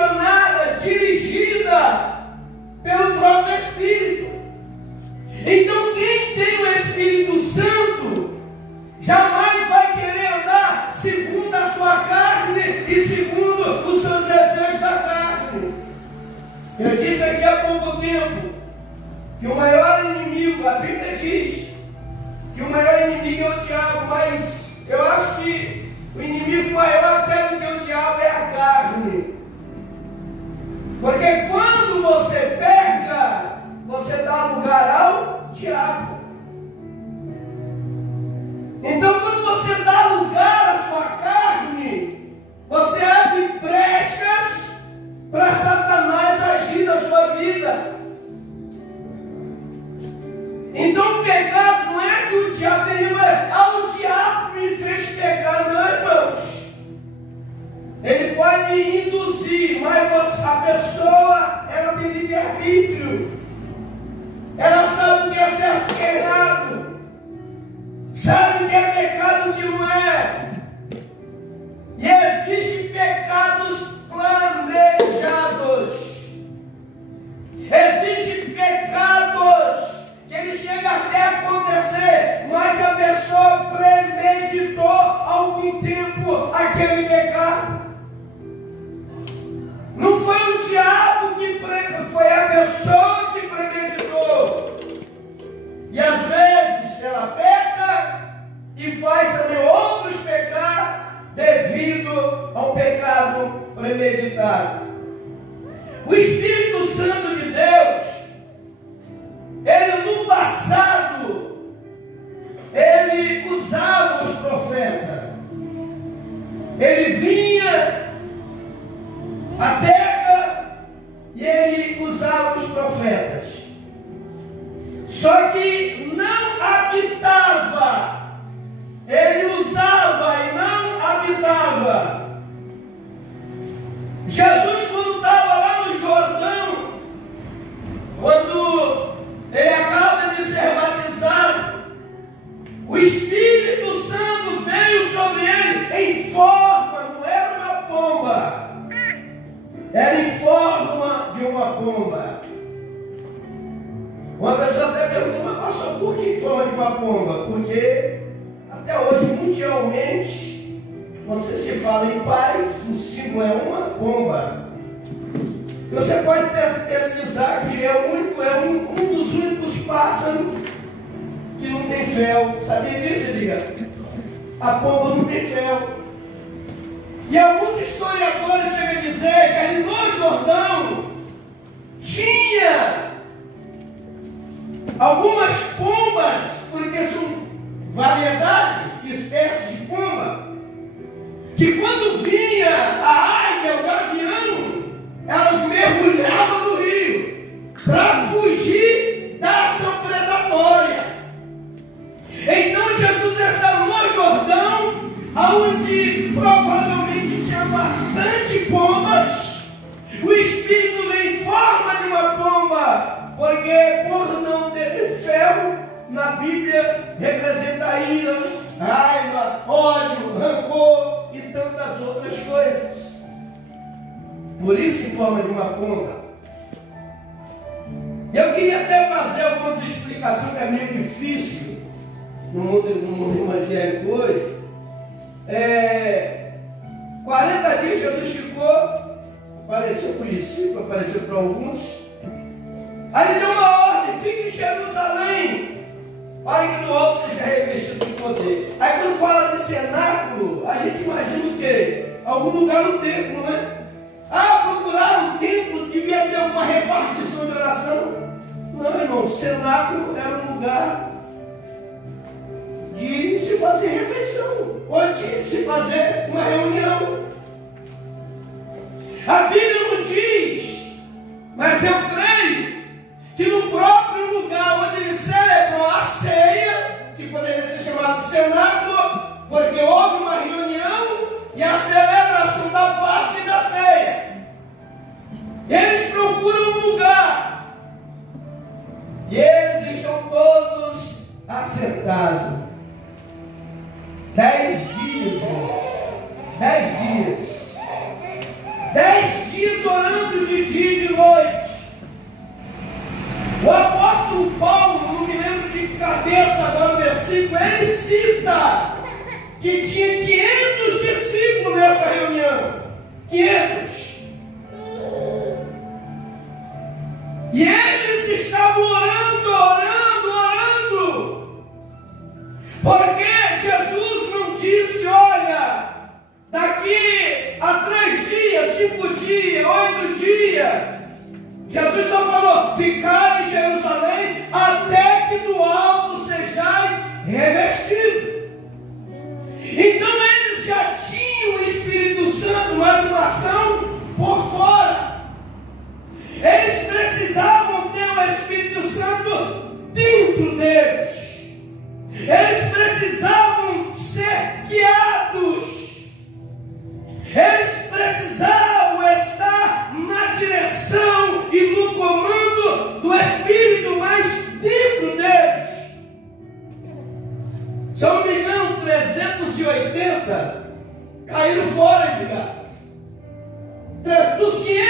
direcionada, dirigida pelo próprio Espírito. Então quem tem o Espírito Santo jamais vai querer andar segundo a sua carne e segundo os seus desejos da carne. Eu disse aqui há pouco tempo que o maior inimigo, a Bíblia diz que o maior inimigo é o diabo, mas eu acho que o inimigo maior até do que o diabo é a carne. Porque quando você peca, você dá lugar ao diabo. Então quando você dá lugar à sua carne, você abre brechas para Satanás agir na sua vida. Então o pecado não é que o diabo o diabo me fez pecar, não, irmãos. Ele pode induzir, mas a pessoa, ela tem livre-arbítrio. Ela sabe o que é certo e o que é errado. Sabe o que é pecado e o que não é. E existem pecados planejados. Existem pecados que ele chega até a acontecer, mas a pessoa premeditou há algum tempo aquele pecado. Não foi o diabo que foi a pessoa que premeditou. E às vezes ela peca e faz também outros pecar devido ao pecado premeditado. O Espírito Santo de Deus, ele no passado, ele usava os profetas. Ele vinha à terra e ele usava os profetas. Só que não habitava. Ele usava e não habitava. Jesus, quando estava lá no Jordão, quando ele acaba de ser batizado, o Espírito Santo veio sobre ele em forma, não era uma pomba, era em forma de uma pomba. Uma pessoa até pergunta, mas pastor, por que em forma de uma pomba? Porque até hoje, mundialmente, quando você se fala em paz, o símbolo é uma pomba. Você pode pesquisar que é um dos únicos pássaros que não tem fel. Sabia disso, diga? A pomba não tem fel. E alguns historiadores chegam a dizer que ali no Jordão tinha algumas pombas, porque são variedades de espécies de pomba, que quando vinha a águia, o gavião, elas mergulhavam no rio para fugir da ação predatória. Então Jesus estava no Jordão, onde provavelmente tinha bastante pombas. O Espírito veio em forma de uma pomba, porque por não ter fel, na Bíblia representa ira, raiva, ódio, rancor e tantas outras coisas. Por isso em forma de uma pomba. Eu queria até fazer algumas explicações que é meio difícil no mundo evangélico hoje. 40 dias Jesus ficou, apareceu para os discípulos, apareceu para alguns. Aí ele deu uma ordem: fique em Jerusalém, para que do alto seja revestido de poder. Aí quando fala de cenáculo, a gente imagina o quê? Algum lugar no templo, não é? Procurar um templo, devia ter uma repartição de oração. Não, irmão, o cenáculo era um lugar de se fazer refeição, ou de se fazer uma reunião. A Bíblia não diz, mas eu creio que no próprio lugar onde ele celebrou a ceia, que poderia ser chamado cenáculo, porque houve uma reunião e a celebração da Páscoa e da ceia. Eles procuram um lugar e eles estão todos assentados. 10 dias, irmãos. 10 dias. 10 dias orando. dia e de noite. O apóstolo Paulo, não me lembro de cabeça agora o versículo, ele cita que tinha 500 discípulos nessa reunião. 500. E eles estavam orando, porque Jesus não disse, olha, daqui a 3 dias, 5 dias, 8 dias, Jesus só falou, ficai em Jerusalém até que do alto sejais revestidos. Então eles já tinham o Espírito Santo, mas uma ação por fora. Eles precisavam ter o Espírito Santo dentro deles. Eles precisavam ser guiados. Eles precisavam estar na direção e no comando do Espírito, mas dentro deles. Se eu não me engano, 380 caíram fora de cá. Dos 500